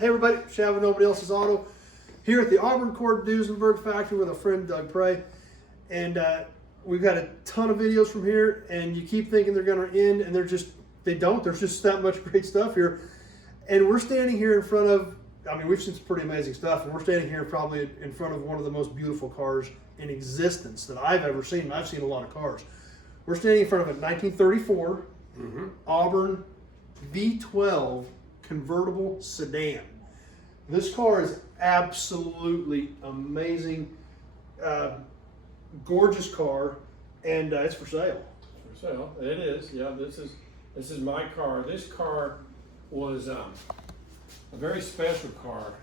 Hey everybody, Shaving Nobody Else's Auto here at the Auburn Court Duesenberg factory with a friend Doug Prey. And we've got a ton of videos from here, and you keep thinking they're going to end, and they don't. There's just that much great stuff here. And we're standing here in front of, we've seen some pretty amazing stuff, and we're standing here probably in front of one of the most beautiful cars in existence that I've ever seen. I've seen a lot of cars. We're standing in front of a 1934 Auburn V12 convertible sedan. This car is absolutely amazing, gorgeous car, and it's for sale. For sale, it is. Yeah, this is my car. This car was a very special car.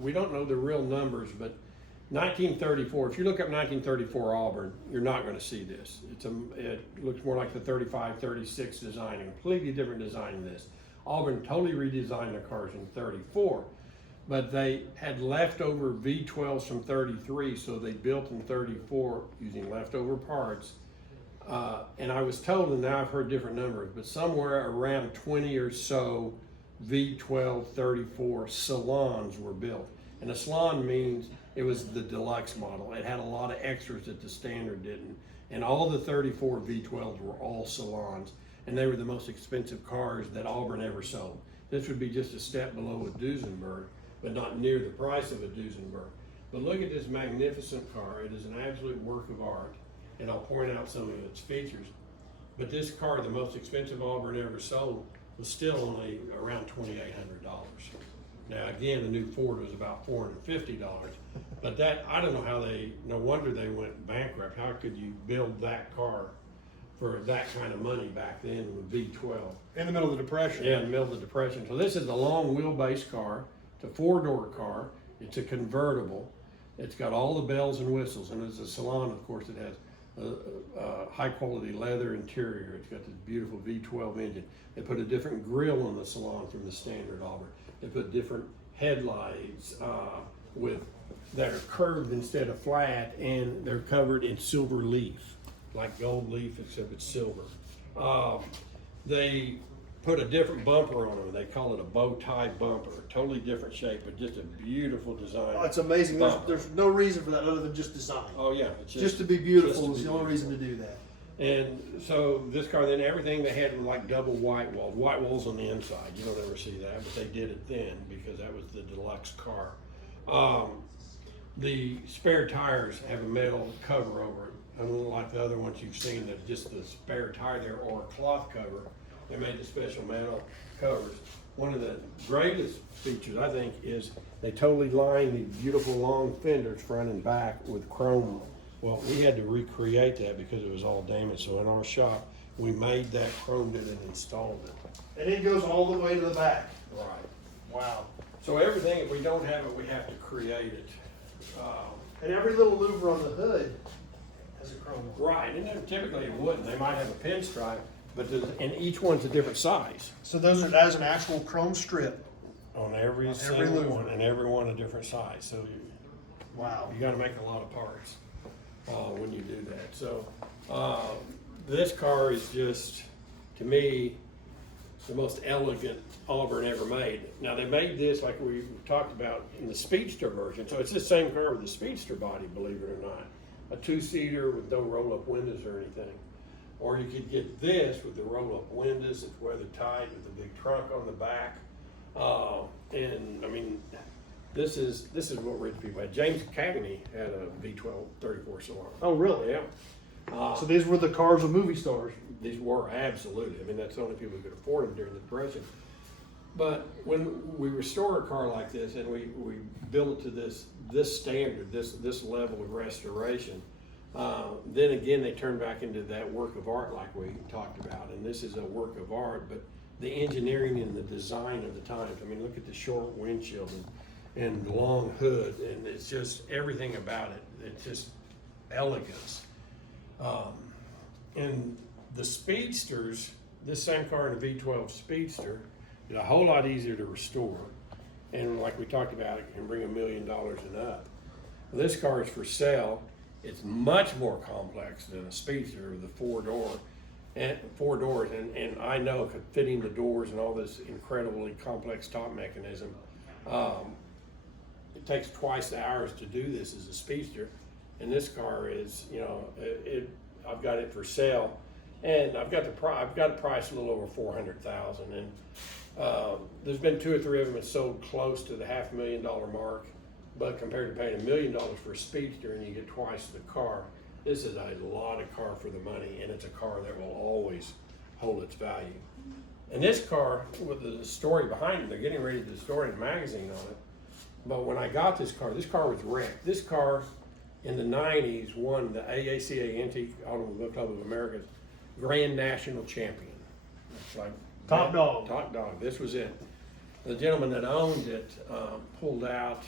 We don't know the real numbers, but 1934. If you look up 1934 Auburn, you're not going to see this. It looks more like the 35, 36 design, a completely different design than this. Auburn totally redesigned their cars in 34, but they had leftover V12s from 33, so they built in 34 using leftover parts. And I was told, and now I've heard different numbers, but somewhere around 20 or so V12 34 Salons were built. And a Salon means it was the deluxe model. It had a lot of extras that the standard didn't. And all the 34 V12s were all Salons, and they were the most expensive cars that Auburn ever sold. This would be just a step below a Duesenberg, but not near the price of a Duesenberg. But look at this magnificent car. It is an absolute work of art, and I'll point out some of its features. But this car, the most expensive Auburn ever sold, was still only around $2,800. Now again, the new Ford was about $450, but that, I don't know how no wonder they went bankrupt. How could you build that car for that kind of money back then with V12? In the middle of the Depression. Yeah, in the middle of the Depression. So this is a long wheelbase car. It's a four-door car. It's a convertible. It's got all the bells and whistles, and as a Salon, of course, it has a high-quality leather interior. It's got this beautiful V12 engine. They put a different grille on the Salon from the standard Auburn. They put different headlights that are curved instead of flat, and they're covered in silver leaf, like gold leaf, except it's silver. They put a different bumper on them. They call it a bow tie bumper. Totally different shape, but just a beautiful design. Oh, it's amazing. There's no reason for that other than just design. Oh yeah, it's just to be beautiful is the only reason to do that. And so this car, then everything they had was like double white walls on the inside. You don't ever see that, but they did it then because that was the deluxe car. The spare tires have a metal cover over it, unlike the other ones you've seen that just the spare tire there or a cloth cover. They made the special metal covers. One of the greatest features, I think, is they totally lined the beautiful long fenders front and back with chrome. Well, we had to recreate that because it was all damaged. So in our shop, we made that, chromed it, and installed it. And it goes all the way to the back. Right. Wow. So everything, if we don't have it, we have to create it. And every little louver on the hood has a chrome. Right, and then typically it wouldn't. They might have a pinstripe, and each one's a different size. So that is an actual chrome strip On every single louver. one, and every one a different size. So wow, you got to make a lot of parts when you do that. So this car is just, to me, the most elegant Auburn ever made. Now they made this, like we talked about, in the Speedster version. So it's the same car with the Speedster body, believe it or not. A two-seater with no roll-up windows or anything. Or you could get this with the roll-up windows. It's weather tight with a big trunk on the back. And I mean, this is what rich people had. James Cagney had a V12 34 Salon. Oh really? Yeah. So these were the cars of movie stars. These were absolutely. I mean, that's the only people who could afford them during the Depression. But when we restore a car like this and we build it to this standard, this level of restoration, then again they turn back into that work of art like we talked about. And this is a work of art, but the engineering and the design of the times. I mean, look at the short windshield and the long hood, and it's just everything about it. It's just elegance. And the Speedsters, this same car in a V12 Speedster, is a whole lot easier to restore. And like we talked about, it can bring $1 million and up. This car is for sale. It's much more complex than a Speedster with the four doors, and I know fitting the doors and all this incredibly complex top mechanism It takes twice the hours to do this as a speedster, and this car is, you know, I've got it for sale, and I've got a price a little over $400,000, and there's been 2 or 3 of them that sold close to the $500,000 mark, but compared to paying $1 million for a speedster and you get twice the car, this is a lot of car for the money, and it's a car that will always hold its value. And this car, with the story behind it, they're getting ready to do a story in a magazine on it. But when I got this car was wrecked. This car in the 90s won the AACA Antique Automobile Club of America's Grand National Champion. It's like Top dog. Top dog. This was it. The gentleman that owned it pulled out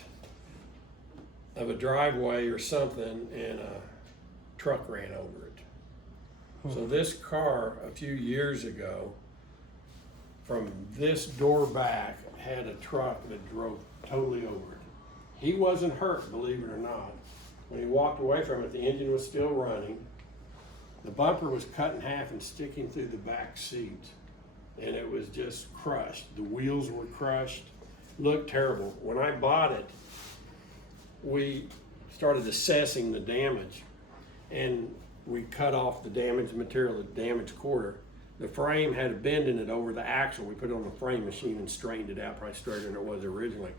of a driveway or something, and a truck ran over it. So this car, a few years ago, from this door back, had a truck that drove totally over it. He wasn't hurt, believe it or not. When he walked away from it, the engine was still running. The bumper was cut in half and sticking through the back seat, and it was just crushed. The wheels were crushed, looked terrible. When I bought it, we started assessing the damage, and we cut off the damaged material, the damaged quarter. The frame had a bend in it over the axle. We put it on the frame machine and straightened it out, probably straighter than it was originally,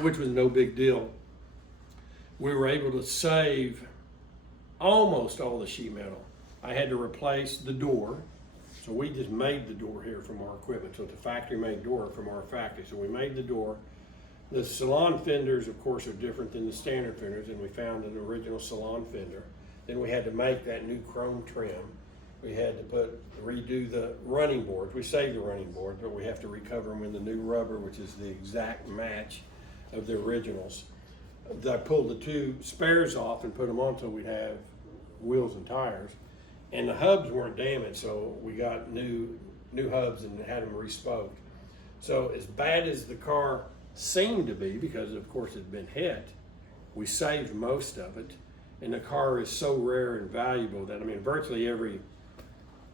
which was no big deal. We were able to save almost all the sheet metal. I had to replace the door, so we just made the door here from our equipment. So it's a factory-made door from our factory. So we made the door. The Salon fenders, of course, are different than the standard fenders, and we found an original Salon fender. Then we had to make that new chrome trim. We had to redo the running boards. We saved the running boards, but we have to recover them in the new rubber, which is the exact match of the originals. I pulled the 2 spares off and put them on so we'd have wheels and tires. And the hubs weren't damaged, so we got new hubs and had them respoked. So as bad as the car seemed to be, because of course it'd been hit, we saved most of it. And the car is so rare and valuable that, I mean, virtually every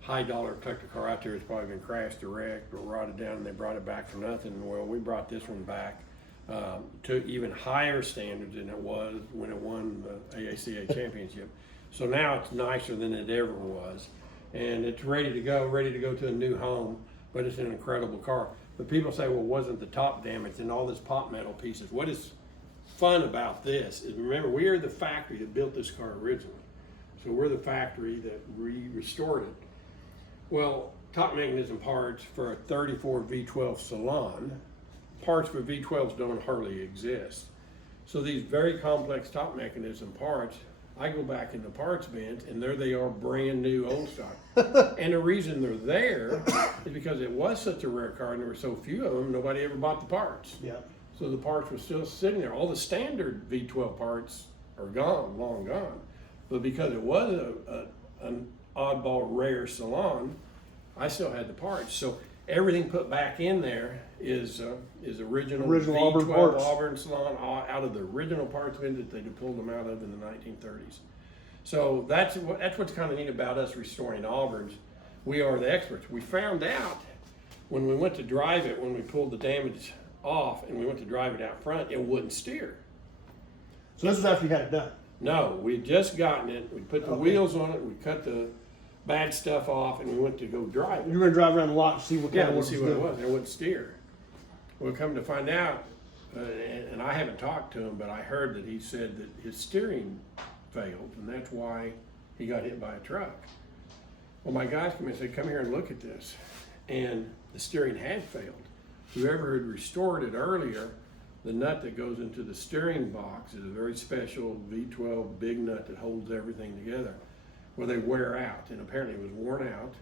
high-dollar collector car out there has probably been crashed or wrecked or rotted down, and they brought it back for nothing. Well, we brought this one back to even higher standards than it was when it won the AACA championship. So now it's nicer than it ever was, and it's ready to go to a new home. But it's an incredible car. But people say, well, wasn't the top damaged and all this pop metal pieces? What is fun about this is, remember, we are the factory that built this car originally. So we're the factory that restored it. Well, top mechanism parts for a 34 V12 Salon, parts for V12s don't hardly exist. So these very complex top mechanism parts, I go back in the parts bins, and there they are, brand new old stock. And the reason they're there is because it was such a rare car and there were so few of them, nobody ever bought the parts. Yeah. So the parts were still sitting there. All the standard V12 parts are gone, long gone. But because it was an oddball rare Salon, I still had the parts. So everything put back in there is original V12 Auburn parts. Auburn Salon, out of the original parts bin that they pulled them out of in the 1930s. So that's what's kind of neat about us restoring Auburns. We are the experts. We found out when we went to drive it, when we pulled the damage off and we went to drive it out front, it wouldn't steer. So this was after you had it done? No, we'd just gotten it. We put the wheels on it. We cut the bad stuff off, and we went to go drive it. You were going to drive around the lot and see what kind of work see what it was. It wouldn't steer. Well, come to find out, and I haven't talked to him, but I heard that he said that his steering failed, and that's why he got hit by a truck. Well, my guys come in and said, come here and look at this. And the steering had failed. Whoever had restored it earlier, the nut that goes into the steering box is a very special V12 big nut that holds everything together. Well, they wear out, and apparently it was worn out,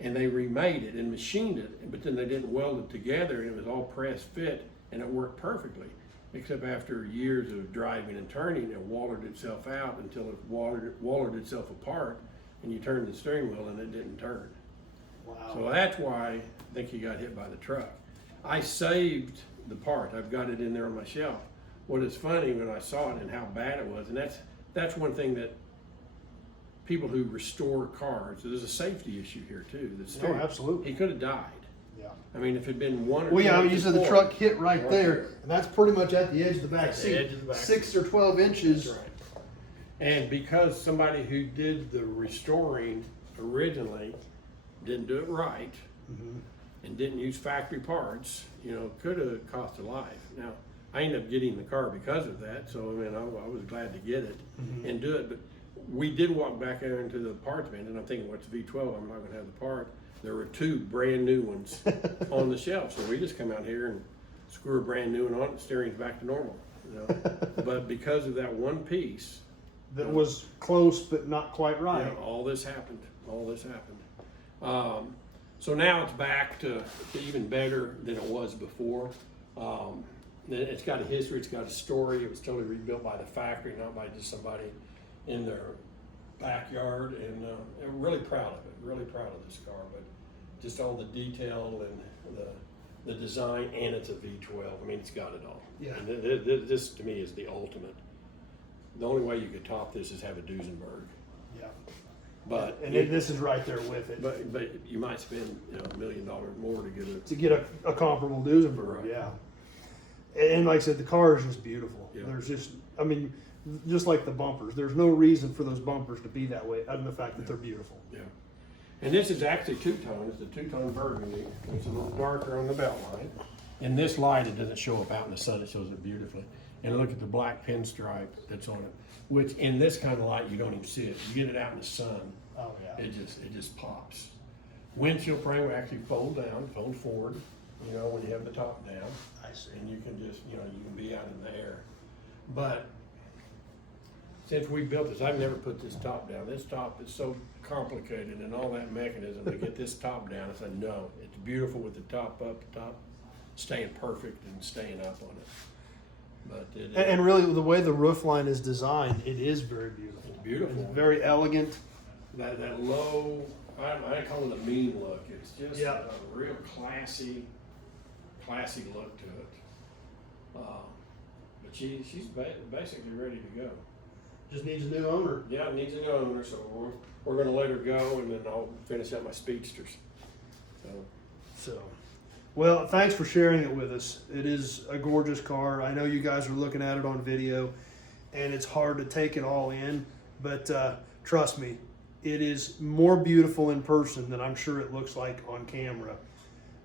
and they remade it and machined it, but then they didn't weld it together, and it was all press fit, and it worked perfectly, except after years of driving and turning, it wallered itself out until it wallered itself apart, and you turned the steering wheel and it didn't turn. Wow. So that's why I think he got hit by the truck. I saved the part. I've got it in there on my shelf. What is funny when I saw it and how bad it was, and that's one thing that people who restore cars, there's a safety issue here too. Oh, absolutely. He could have died. Yeah. I mean, if it'd been one or Well, yeah, I two mean, you said the before- truck hit right there, and that's pretty much at the edge of the back At the seat. edge of the back 6 or 12 inches. That's right. And because somebody who did the restoring originally didn't do it right and didn't use factory parts, you know, could have cost a life. Now, I ended up getting the car because of that, so I mean, I was glad to get it and do it. But we did walk back there into the parts bin, and I'm thinking, what's V12? I'm not going to have the part. There were 2 brand new ones on the shelf, so we just come out here and screw a brand new one on it, and steering's back to normal. You know? But because of that one piece, That was close, but not quite you right. know, all this happened. All this happened. So now it's back to even better than it was before. It's got a history. It's got a story. It was totally rebuilt by the factory, not by just somebody in their backyard. And I'm really proud of it. Really proud of this car. But just all the detail and the design, and it's a V12. I mean, it's got it all. Yeah. And this to me is the ultimate. The only way you could top this is have a Duesenberg. Yeah. But And this is right there with it. but you might spend, you know, $1 million more to get a. To get a comparable Duesenberg, Right. yeah. And like I said, the car is just beautiful. Yeah. There's just, I mean, just like the bumpers, there's no reason for those bumpers to be that way, other than the fact that they're beautiful. Yeah. And this is actually two-tone. It's the two-tone burgundy. It's a little darker on the belt line. In this light, it doesn't show up out in the sun. It shows it beautifully. And look at the black pinstripe that's on it, which in this kind of light, you don't even see it. You get it out in the sun, Oh, yeah. it just pops. Windshield frame will actually fold down, fold forward, you know, when you have the top down. I see. And you can just, you know, you can be out in the air. But since we built this, I've never put this top down. This top is so complicated and all that mechanism to get this top down. I said, no, it's beautiful with the top up, the top staying perfect and staying up on it. But And really, the way the roof line is designed, it is very beautiful. it's beautiful. It's very elegant. That low, I call it a mean look. It's just Yeah. a real classy look to it. But she's basically ready to go. Just needs a new owner. Yeah, it needs a new owner, so we're gonna let her go, and then I'll finish up my speedsters. So, well, thanks for sharing it with us. It is a gorgeous car. I know you guys are looking at it on video, and it's hard to take it all in, but trust me, it is more beautiful in person than I'm sure it looks like on camera.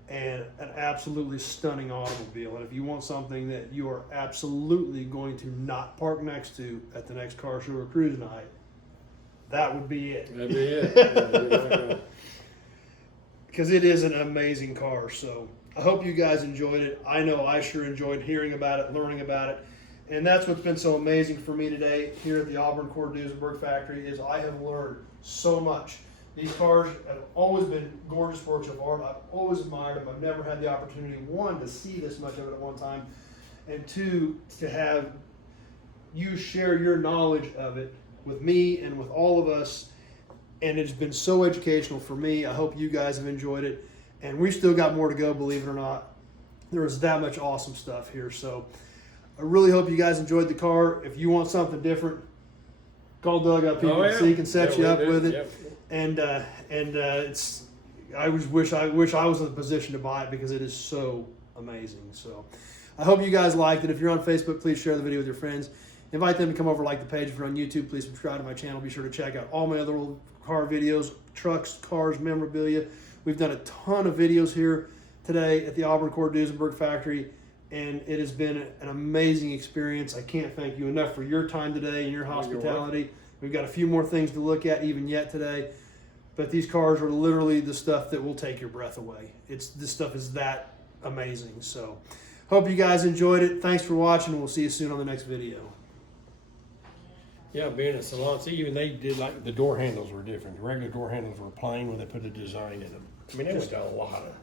And an absolutely stunning automobile. And if you want something that you are absolutely going to not park next to at the next car show or cruise night, that would be it. That'd be it. Because it is an amazing car. So I hope you guys enjoyed it. I know I sure enjoyed hearing about it, learning about it. And that's what's been so amazing for me today here at the Auburn Duesenberg factory is I have learned so much. These cars have always been gorgeous works of art. I've always admired them. I've never had the opportunity, one, to see this much of it at one time, and two, to have you share your knowledge of it with me and with all of us. And it's been so educational for me. I hope you guys have enjoyed it. And we've still got more to go, believe it or not. There is that much awesome stuff here. So I really hope you guys enjoyed the car. If you want something different, call Doug up. He can set you up with it. Yep. And it's. I wish I was in the position to buy it because it is so amazing. So I hope you guys liked it. If you're on Facebook, please share the video with your friends. Invite them to come over, like the page. If you're on YouTube, please subscribe to my channel. Be sure to check out all my other old car videos, trucks, cars, memorabilia. We've done a ton of videos here today at the Auburn Duesenberg factory, and it has been an amazing experience. I can't thank you enough for your time today and your hospitality. We've got a few more things to look at even yet today, but these cars are literally the stuff that will take your breath away. This stuff is that amazing. So hope you guys enjoyed it. Thanks for watching, and we'll see you soon on the next video. Yeah, being a Salon, see, even they did like the door handles were different. The regular door handles were plain when they put a design in them. I mean, they just got a lot of